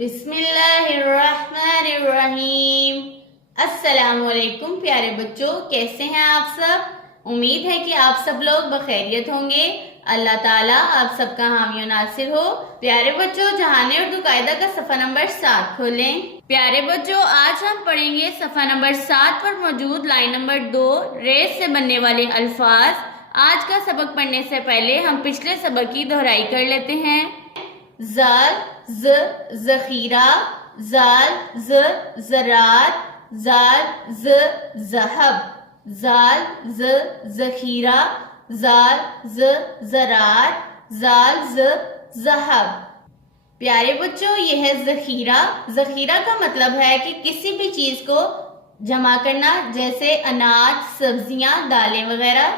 بسم اللہ الرحمن الرحیم۔ السلام علیکم پیارے بچوں، کیسے ہیں آپ سب؟ امید ہے کہ آپ سب لوگ بخیریت ہوں گے۔ اللہ تعالیٰ آپ سب کا حامی و ناصر ہو۔ پیارے بچوں، جہان اردو قاعدہ کا صفحہ نمبر 7 کھولیں۔ پیارے بچوں، آج ہم پڑھیں گے صفحہ نمبر 7 پر موجود لائن نمبر 2 ریس سے بننے والے الفاظ۔ آج کا سبق پڑھنے سے پہلے ہم پچھلے سبق کی دہرائی کر لیتے ہیں۔ زال ز ذخیرہ، زال ز زراعت، زال ز ذهب، زال ز ذخیرہ، زال ز زراعت، زال ز ذهب۔ پیارے بچوں، یہ ہے ذخیرہ۔ ذخیرہ کا مطلب ہے کہ کسی بھی چیز کو جمع کرنا، جیسے اناج، سبزیاں، دالیں وغیرہ۔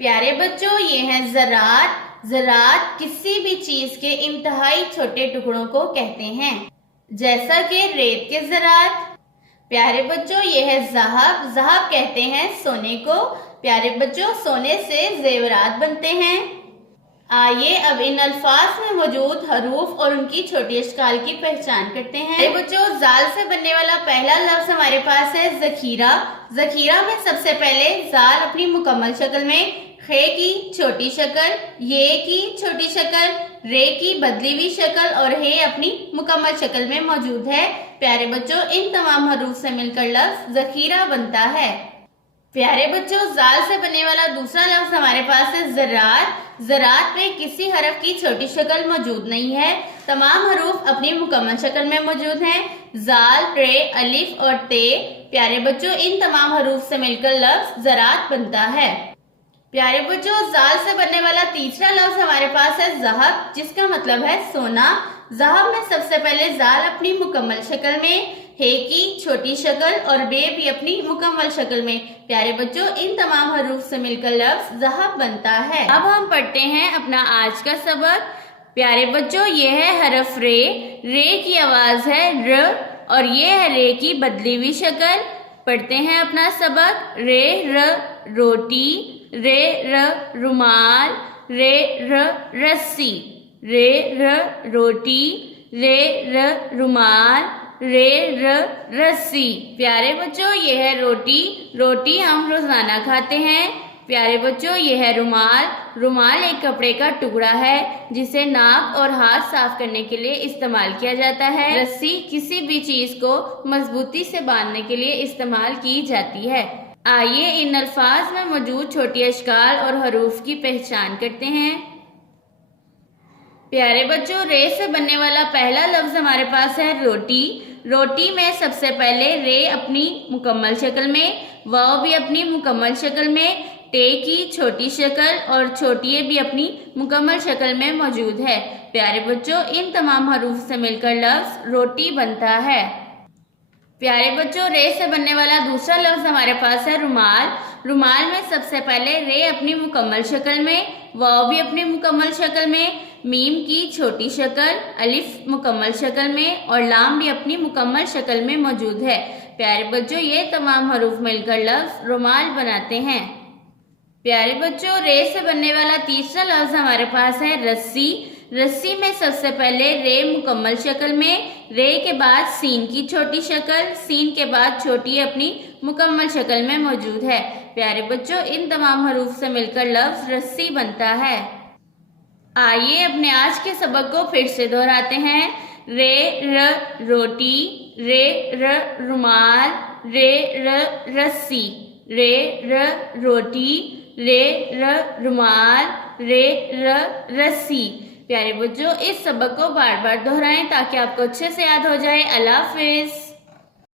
پیارے بچوں، یہ ہے زراعت۔ زراعت کسی بھی چیز کے انتہائی چھوٹے ٹکڑوں کو کہتے ہیں، جیسا کہ ریت کے زراعت۔ پیارے بچوں، یہ ہے ذهب۔ ذهب کہتے ہیں سونے کو۔ پیارے بچوں، سونے سے زیورات بنتے ہیں۔ آئیے اب ان الفاظ میں موجود حروف اور ان کی چھوٹی اشکال کی پہچان کرتے ہیں۔ پیارے بچوں، زال سے بننے والا پہلا لفظ ہمارے پاس ہے ذخیرہ۔ ذخیرہ میں سب سے پہلے زال اپنی مکمل شکل میں، خ کی چھوٹی شکل، یہ کی چھوٹی شکل، رے کی بدلی ہوئی شکل اور ہے اپنی مکمل شکل میں موجود ہے۔ پیارے بچوں، ان تمام حروف سے مل کر لفظ ذخیرہ بنتا ہے۔ پیارے بچوں، زال سے بننے والا دوسرا لفظ ہمارے پاس ہے زراعت۔ زراعت میں کسی حرف کی چھوٹی شکل موجود نہیں ہے، تمام حروف اپنی مکمل شکل میں موجود ہیں، زال، رے، الف اور تے۔ پیارے بچوں، ان تمام حروف سے مل کر لفظ زراعت بنتا ہے۔ پیارے بچوں، زال سے بننے والا تیسرا لفظ ہمارے پاس ہے ذهب، جس کا مطلب ہے سونا۔ ذهب میں سب سے پہلے زال اپنی مکمل شکل میں، ہے کی چھوٹی شکل اور بے بھی اپنی مکمل شکل میں۔ پیارے بچوں، ان تمام حروف سے مل کر لفظ ذهب بنتا ہے۔ اب ہم پڑھتے ہیں اپنا آج کا سبق۔ پیارے بچوں، یہ ہے حرف رے۔ رے کی آواز ہے ر اور یہ ہے رے کی بدلی ہوئی شکل۔ پڑھتے ہیں اپنا سبق۔ رے ر روٹی، رے ر رومال، رے ر رسی، رے ر روٹی، رے ر رومال، رے ر رسی۔ پیارے بچوں، یہ ہے روٹی۔ روٹی ہم روزانہ کھاتے ہیں۔ پیارے بچوں، یہ ہے رومال۔ رومال ایک کپڑے کا ٹکڑا ہے جسے ناک اور ہاتھ صاف کرنے کے لیے استعمال کیا جاتا ہے۔ رسی کسی بھی چیز کو مضبوطی سے باندھنے کے لیے استعمال کی جاتی ہے۔ آئیے ان الفاظ میں موجود چھوٹی اشکال اور حروف کی پہچان کرتے ہیں۔ پیارے بچوں، رے سے بننے والا پہلا لفظ ہمارے پاس ہے روٹی۔ روٹی میں سب سے پہلے رے اپنی مکمل شکل میں، واو بھی اپنی مکمل شکل میں، ٹے کی چھوٹی شکل اور چھوٹی بھی اپنی مکمل شکل میں موجود ہے۔ پیارے بچوں، ان تمام حروف سے مل کر لفظ روٹی بنتا ہے۔ پیارے بچوں، رے سے بننے والا دوسرا لفظ ہمارے پاس ہے رومال۔ رومال میں سب سے پہلے رے اپنی مکمل شکل میں، واو بھی اپنی مکمل شکل میں، میم کی چھوٹی شکل، الف مکمل شکل میں اور لام بھی اپنی مکمل شکل میں موجود ہے۔ پیارے بچوں، یہ تمام حروف مل کر لفظ رومال بناتے ہیں۔ پیارے بچوں، رے سے بننے والا تیسرا لفظ ہمارے پاس ہے رسی۔ رسی میں سب سے پہلے رے مکمل شکل میں، رے کے بعد سین کی چھوٹی شکل، سین کے بعد چھوٹی اپنی مکمل شکل میں موجود ہے۔ پیارے بچوں، ان تمام حروف سے مل کر لفظ رسی بنتا ہے۔ آئیے اپنے آج کے سبق کو پھر سے دہراتے ہیں۔ رے ر روٹی، رے ر رومال، رے ر رسی، رے ر روٹی، رے ر رومال، رے ر رسی۔ پیارے بچوں، اس سبق کو بار بار دہرائیں تاکہ آپ کو اچھے سے یاد ہو جائے۔ اللہ حافظ۔